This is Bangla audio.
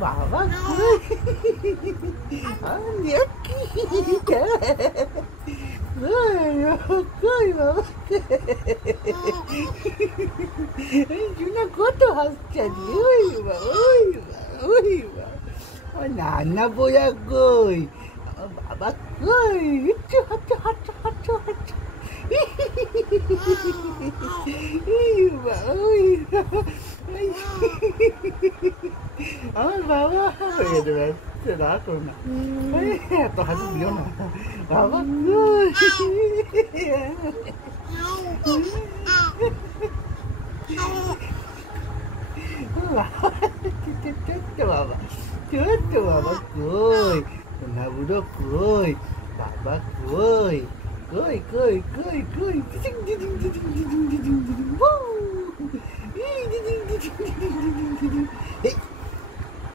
বাবা কই বাবা কত হাসছে নানা বইয়া কই বাবা কই হাঁটো হাঁটো হাঁটো হাঁটো আমার বাবা রাখো না এত হাসি দিও না বাবা বাবা ছোট্ট বাবা কই না বুড়ো কই বাবা কই কই কই কই কই এই